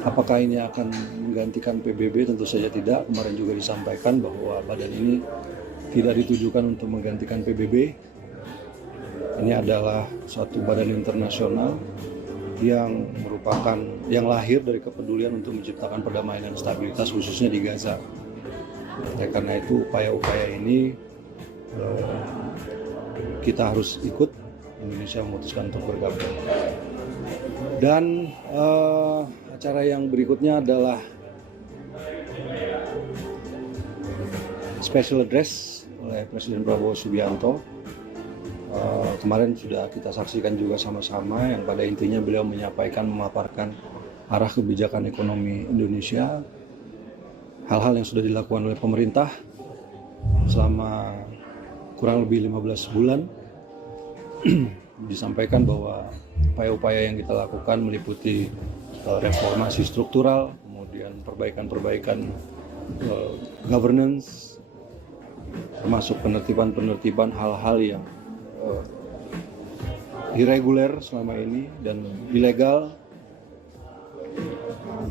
Apakah ini akan menggantikan PBB? Tentu saja tidak. Kemarin juga disampaikan bahwa badan ini tidak ditujukan untuk menggantikan PBB. Ini adalah suatu badan internasional yang merupakan yang lahir dari kepedulian untuk menciptakan perdamaian dan stabilitas khususnya di Gaza. Karena itu upaya-upaya ini kita harus ikut. Indonesia memutuskan untuk bergabung. Dan acara yang berikutnya adalah special address oleh Presiden Prabowo Subianto. Kemarin sudah kita saksikan juga sama-sama, yang pada intinya beliau menyampaikan, memaparkan arah kebijakan ekonomi Indonesia, hal-hal yang sudah dilakukan oleh pemerintah selama kurang lebih 15 bulan. Disampaikan bahwa upaya-upaya yang kita lakukan meliputi reformasi struktural, kemudian perbaikan-perbaikan governance, termasuk penertiban hal-hal yang irreguler selama ini dan ilegal,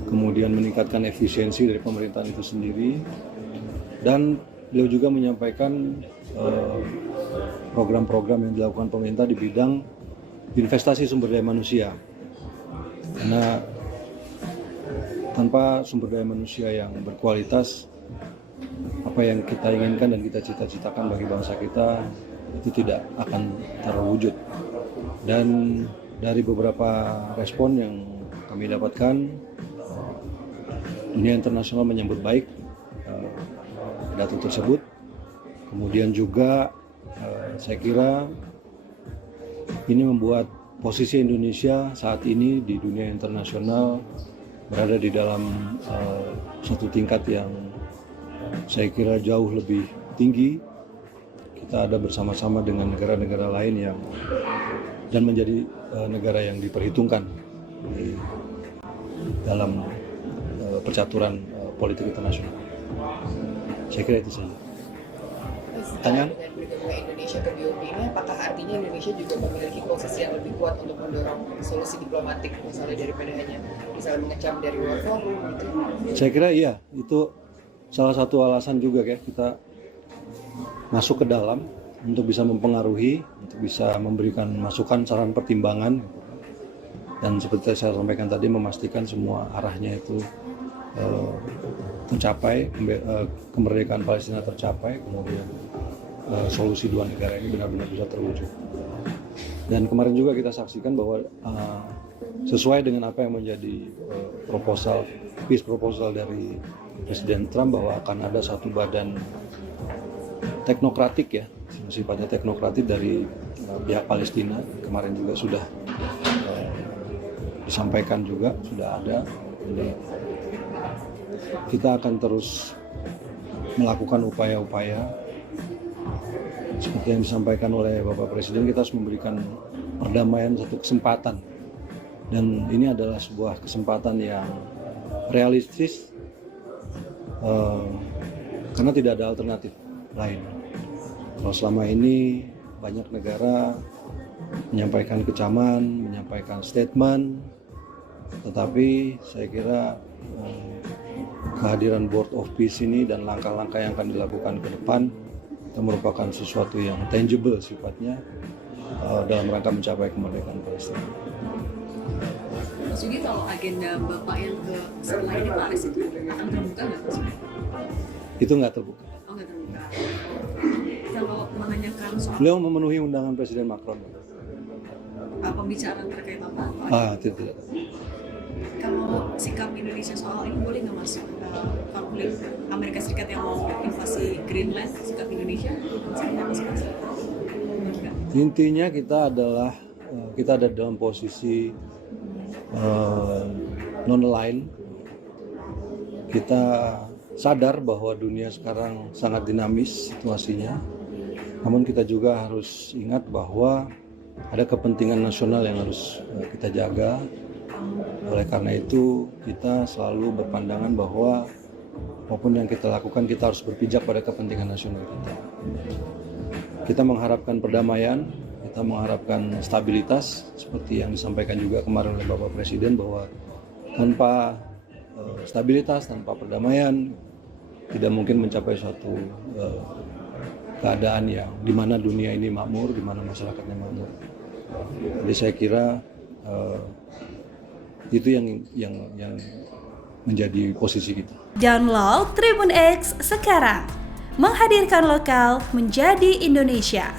kemudian meningkatkan efisiensi dari pemerintahan itu sendiri. Dan beliau juga menyampaikan program-program yang dilakukan pemerintah di bidang investasi sumber daya manusia. Karena tanpa sumber daya manusia yang berkualitas, apa yang kita inginkan dan kita cita-citakan bagi bangsa kita itu tidak akan terwujud. Dan dari beberapa respon yang kami dapatkan, dunia internasional menyambut baik pidato tersebut. Kemudian juga saya kira ini membuat posisi Indonesia saat ini di dunia internasional berada di dalam satu tingkat yang saya kira jauh lebih tinggi. Kita ada bersama-sama dengan negara-negara lain yang dan menjadi negara yang diperhitungkan di dalam percaturan politik internasional. Saya kira itu saja. Dengan bergabungnya Indonesia ke BOP ini, apakah artinya Indonesia juga memiliki posisi yang lebih kuat untuk mendorong solusi diplomatik, misalnya daripada hanya misalnya mengecam dari luar forum gitu? Saya kira iya, itu salah satu alasan juga ya kita masuk ke dalam untuk bisa mempengaruhi, untuk bisa memberikan masukan, saran, pertimbangan, dan seperti saya sampaikan tadi, memastikan semua arahnya itu tercapai, kemerdekaan Palestina tercapai, kemudian solusi dua negara ini benar-benar bisa terwujud. Dan kemarin juga kita saksikan bahwa sesuai dengan apa yang menjadi peace proposal dari Presiden Trump, bahwa akan ada satu badan teknokratik ya, sifatnya teknokratik dari pihak Palestina. Kemarin juga sudah disampaikan juga, sudah ada. Jadi kita akan terus melakukan upaya-upaya seperti yang disampaikan oleh Bapak Presiden. Kita harus memberikan perdamaian satu kesempatan, dan ini adalah sebuah kesempatan yang realistis karena tidak ada alternatif lain. Kalau selama ini banyak negara menyampaikan kecaman, menyampaikan statement, tetapi saya kira kehadiran Board of Peace ini dan langkah-langkah yang akan dilakukan ke depan itu merupakan sesuatu yang tangible sifatnya dalam rangka mencapai kemerdekaan Palestina. Mas Yugi, kalau agenda Bapak yang ke setelah ini Paris itu akan terbuka nggak Mas? Itu nggak terbuka. Oh, nggak terbuka. Kalau menanyakan soal Beliau memenuhi undangan Presiden Macron. pembicaraan terkait apa? Tidak. Kalau sikap Indonesia soal ini boleh nggak Mas? Konflik Amerika Serikat yang mau invasi Greenland, sikap Indonesia? Intinya kita ada dalam posisi non-aligned. Kita sadar bahwa dunia sekarang sangat dinamis situasinya. Namun kita juga harus ingat bahwa ada kepentingan nasional yang harus kita jaga. Oleh karena itu kita selalu berpandangan bahwa apapun yang kita lakukan kita harus berpijak pada kepentingan nasional kita. Kita mengharapkan perdamaian, kita mengharapkan stabilitas seperti yang disampaikan juga kemarin oleh Bapak Presiden, bahwa tanpa stabilitas, tanpa perdamaian, tidak mungkin mencapai suatu keadaan yang di mana dunia ini makmur, di mana masyarakatnya makmur. Jadi saya kira itu yang menjadi posisi kita. Download Tribun X sekarang, menghadirkan lokal menjadi Indonesia.